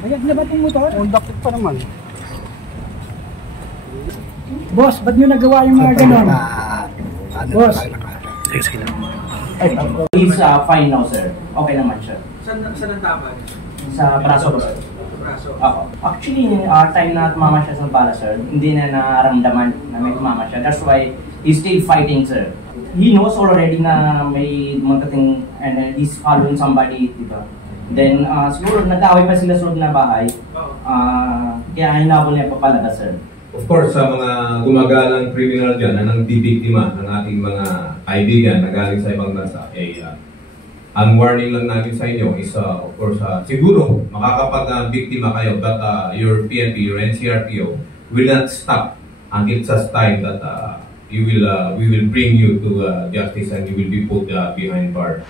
Mayag na ba't yung motor? Undakit pa naman. Boss, ba't nyo nagawa yung mga ganon? Boss. He's fine now, sir. Okay naman siya. Saan ang tama? Sa braso, sir. Braso? Ako. Actually, time na tumama siya sa bala, sir, hindi na naramdaman na may tumama siya. That's why he's still fighting, sir. He knows already na may muntating and he's following somebody, diba? Then, siguro nag-away pa sila sa loob na bahay. Kaya hinabol niya papalabas, sir. Of course, sa mga gumagalang criminal dyan na nang bibiktima ng ating mga kaibigan na galing sa ibang bansa, ang warning lang natin sa inyo is, of course, siguro makakapag-biktima kayo, but your PNP, your NCRPO will not stop until such time that we will bring you to justice and you will be put behind bars.